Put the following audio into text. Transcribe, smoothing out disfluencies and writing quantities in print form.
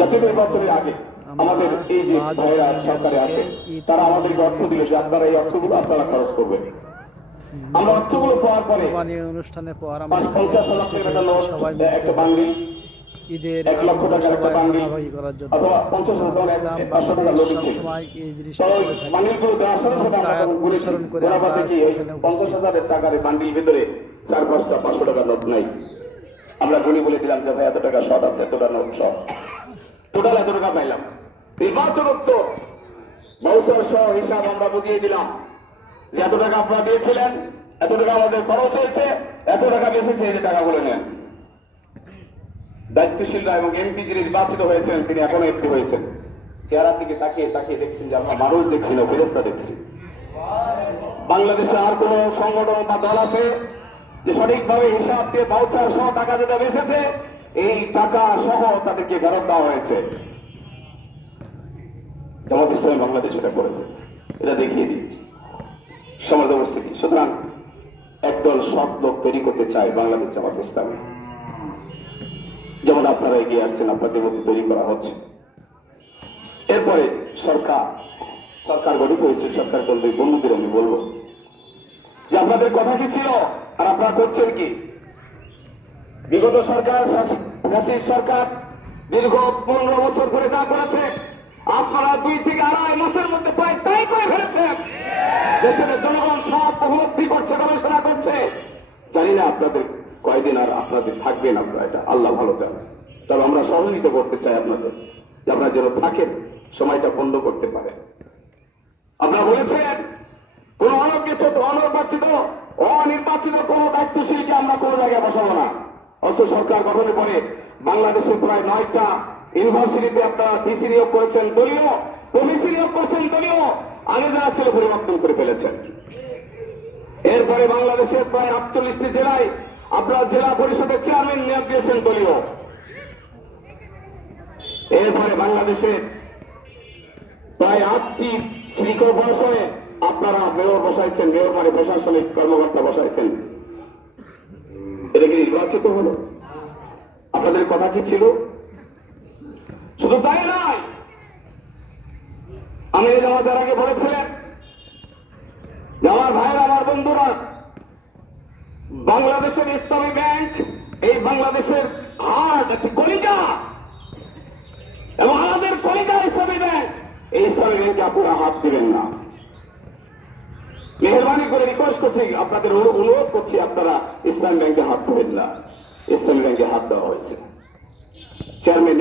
জাতীয় নির্বাচনের আগে আমাদের এই যে ভাইয়েরা সরকারে আছে তারা আমাদেরকে অর্থ দিলে যে আপনারা এই অর্থগুলো আপনারা খরচ করবেন। আমরা অর্থগুলো পাওয়ার পরে অনুষ্ঠানে পর 50,000 টাকা নোট একটা বান্ডিল, ঈদের 1 লক্ষ টাকার একটা বান্ডিল করার জন্য অথবা 50,000 টাকা 500 টাকা লোক ছিল। এই জিনিসটা বান্ডিলগুলো দেওয়ার সাথে সাথে আমরা তখন বলেছি ওরা কি 50,000 টাকার বান্ডিল ভিতরে 4-5টা 500 টাকার নোট নাই। আমরা গুলি বলে দিলাম যে ভাই এত টাকা শর্ট আছে, এতটা নোট শর্ট, টোটাল এত টাকা পাইলাম। নির্বাচনোত্তর মৌসুম সহ হিসাব আমরা বুঝিয়ে দিলাম যে এত টাকা আপনারা দিয়েছিলেন, এত টাকা আমাদের খরচ হয়েছে, এত টাকা বেঁচেছে, এই টাকাগুলো নেন। দায়িত্বশীলরা এবং এমপি যিনি নির্বাচিত হয়েছেন তিনি এখনো এমপি হয়েছেন, চেহারার দিকে তাকিয়ে তাকিয়ে দেখছেন যে আমরা মানুষ দেখছি না, ফেরেশতা দেখছি। বাংলাদেশে আর কোন সংগঠন বা দল আছে যে সঠিকভাবে হিসাব দিয়ে ভাউচার সহ টাকা যেটা বেঁচেছে এই টাকা সহ তাদেরকে ফেরত দেওয়া হয়েছে? জামাত ইসলামী বাংলাদেশ এটা করে, এটা দেখিয়ে দিয়েছে সমাজ উপস্থিতি। সুতরাং একদল সৎ লোক তৈরি করতে চায় বাংলাদেশ জামাত ইসলামী, যেমন আপনারা এগিয়ে আসছেন, আপনাদের মধ্যে তৈরি করা হচ্ছে। এরপরে সরকার গঠিত হয়েছে। সরকার বলতে বন্ধুদের আমি বলবো যে আপনাদের কথা কি ছিল আর আপনারা করছেন কি? বিগত সরকার সরকার দীর্ঘ 15 বছর ধরে যা করেছে আপনারা 2 থেকে 2.5 মাসের মধ্যে প্রায় তাই করে ফেলেছেন। দেশের জনগণ সব উপলব্ধি করছে, গবেষণা করছে। জানি না আপনাদের কয়দিন আর আপনাদের থাকবেন, আপনারা এটা আল্লাহ ভালো জানে। তবে আমরা সহযোগিতা করতে চাই আপনাদের, যে আপনারা যেন থাকেন, সময়টা বন্ধ করতে পারেন। আপনারা বলেছেন কোন অনির্বাচিত কোন দায়িত্বশীলকে আমরা কোন জায়গায় বসাবো না। অথচ সরকার গঠনের পরে বাংলাদেশের প্রায় 9টা ইউনিভার্সিটিতে আপনারা ডিসি নিয়োগ করেছেন দলীয়, প্রভিসি নিয়োগ করেছেন দলীয়, আগে যারা ছিল পরিবর্তন করে ফেলেছেন। এরপরে বাংলাদেশের প্রায় 48টি জেলায় আপনারা জেলা পরিষদের চেয়ারম্যান নিয়োগ দিয়েছেন দলীয়। এরপরে বাংলাদেশের প্রায় 8টি সিটি কর্পোরেশনে আপনারা মেয়র বসাইছেন, মেয়র মানে প্রশাসনিক কর্মকর্তা বসাইছেন। এটা কি নির্বাচিত হলো? আপনাদের কথা কি ছিল? শুধু তাই নয়, আমি আমাদের আগে বলেছিলেন যে আমার ভাইয়েরা, আমার বন্ধুরা, বাংলাদেশের ইসলামী ব্যাংক এই বাংলাদেশের হার্ট, একটি কলিজা, এবং আমাদের কলিজা ইসলামী ব্যাংক, এই ইসলামী ব্যাংকে আপনারা হাত দিবেন না। মেহরবানি করে রিকোয়েস্ট করছি, আপনাদের অনুরোধ করছি, আপনারা ইসলামী ব্যাংকে হাত দেবেন না। ইসলামী ব্যাংকে হাত দেওয়া হয়েছে। চেয়ারম্যান